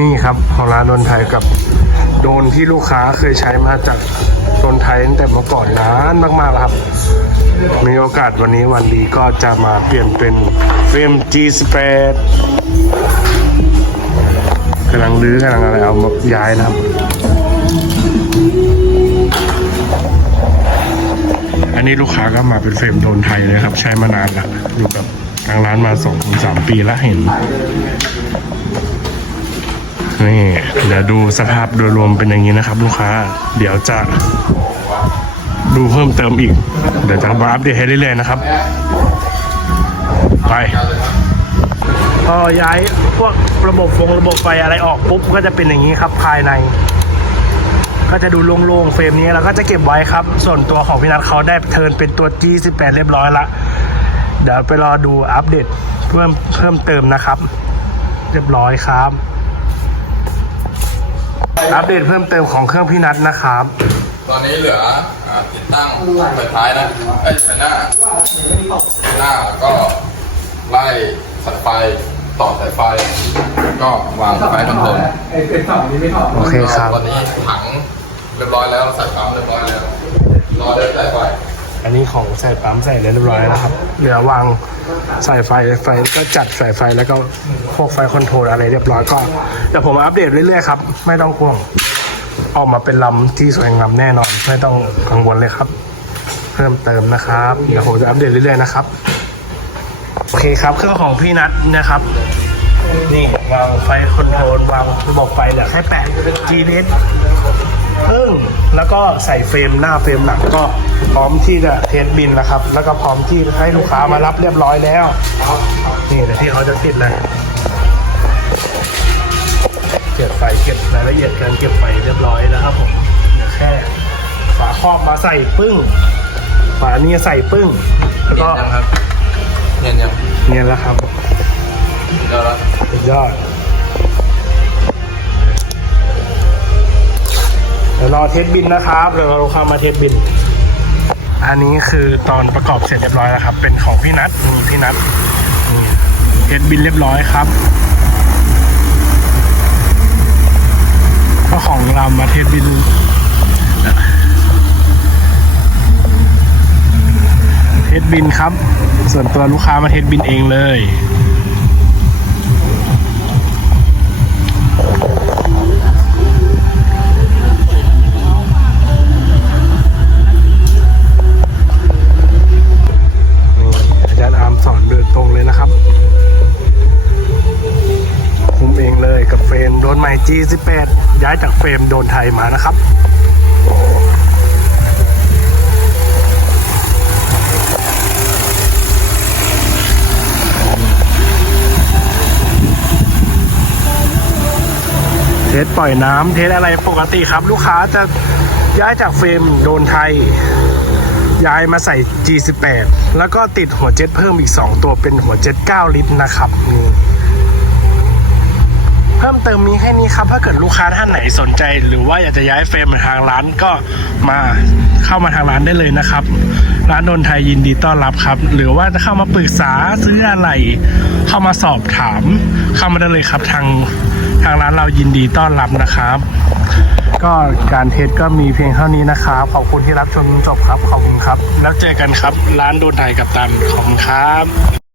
นี่ครับของเราโดนไทยกับโดนที่ลูกค้าเคยใช้มาจากโดนไทยตั้งแต่เมื่อก่อนนานมากๆแล้วครับ มีโอกาสวันนี้วันดีก็จะมาเปลี่ยนเป็นเฟรม G8 กำลังรื้อกำลังอะไรเอามาย้ายนะครับ อันนี้ลูกค้าก็มาเป็นเฟรมโดนไทยเลยครับ ใช้มานานละอยู่กับทางร้านมาสองถึงสามปีแล้วเห็น นี่เดี๋ยวดูสภาพโดยรวมเป็นอย่างนี้นะครับลูกค้า เดี๋ยวจะดูเพิ่มเติมอีก เดี๋ยวจะมาอัปเดตให้เรื่อยๆนะครับ ไปพอย้ายพวกระบบฟงระบบไฟอะไรออกปุ๊บก็จะเป็นอย่างนี้ครับภายใน ก็จะดูโล่งๆเฟรมนี้แล้วก็จะเก็บไว้ครับ ส่วนตัวของพี่นัทเขาได้เทิร์นเป็นตัว G18 เรียบร้อยละเดี๋ยวไปรอดูอัปเดตเพิ่มเพิ่มเติมนะครับ เรียบร้อยครับ อัปเดตเพิ่มเติมของเครื่องพี่นัทนะครับ ตอนนี้เหลืออ่าติดตั้งไฟท้ายนะไอ้ยไฟหน้าหน้าแล้วก็ไล่สายไฟต่อสายไฟแล้วก็วางไฟคอนโทรลโอเคครับ ตอนนี้ถังเรียบร้อยแล้วสายปั๊มเรียบร้อยแล้วรอเดินสายไฟ อันนี้ของใส่ปั๊มใส่เรียบร้อยแล้วครับ เหลือวางใส่ไฟไฟก็จัดใส่ไฟแล้วก็พวกไฟคอนโทรลอะไรเรียบร้อยก็เดี๋ยวผมอัปเดตเรื่อยๆครับ ไม่ต้องห่วงออกมาเป็นลำที่สวยงามแน่นอน ไม่ต้องกังวลเลยครับ เพิ่มเติมนะครับ เดี๋ยวผมจะอัปเดตเรื่อยๆนะครับโอเคครับเครื่องของพี่นัทนะครับนี่วางไฟคอนโทรลวางระบบไฟเหลือแค่แปด GPS พึ่งแล้วก็ใส่เฟรมหน้าเฟรมหลังก็พร้อมที่จะเทสบินแล้วครับ แล้วก็พร้อมที่ให้ลูกค้ามารับเรียบร้อยแล้วนี่เดี๋ยวที่เขาจะติดเลยเก็บไฟเก็บรายละเอียดการเก็บไฟเรียบร้อยนะครับผมเดี๋ยวแค่ฝาครอบมาใส่ปึ้งฝานี้ใส่ปึ้ง แล้วก็ยังครับเนียนยังเนี่ยแหละครับเดี๋ยวละสุดยอด ดี๋ยวรอเทสบินนะครับ เดี๋ยวเราเข้ามาเทสบิน อันนี้คือตอนประกอบเสร็จเรียบร้อยแล้วครับ เป็นของพี่นัทนี่พี่นัทนี่เทสบินเรียบร้อยครับก็ของรามาเทสบินเทสบินครับ ส่วนตัวลูกค้ามาเทสบินเองเลย G18 ย้ายจากเฟรมโดนไทยมานะครับเทสปล่อยน้ำเทสอะไรปกติครับ ลูกค้าจะย้ายจากเฟรมโดนไทย ย้ายมาใส่ G18 แล้วก็ติดหัวเจ็ตเพิ่มอีก 2 ตัวเป็นหัวเจ็ต9 ลิตรนะครับนี่ เพิ่มเติมมีแค่นี้ครับถ้าเกิดลูกค้าท่านไหนสนใจ หรือว่าอยากจะย้ายเฟรมมาทางร้านก็มาเข้ามาทางร้านได้เลยนะครับ ร้านโดนไทยยินดีต้อนรับครับ หรือว่าจะเข้ามาปรึกษาซื้ออะไร เข้ามาสอบถาม เข้ามาได้เลยครับทางทางร้านเรายินดีต้อนรับนะครับ ก็การเทสก็มีเพียงเท่านี้นะครับ ขอบคุณที่รับชมจนจบครับขอบคุณครับ แล้วเจอกันครับ ร้านโดนไทยกับตันขอบคุณครับ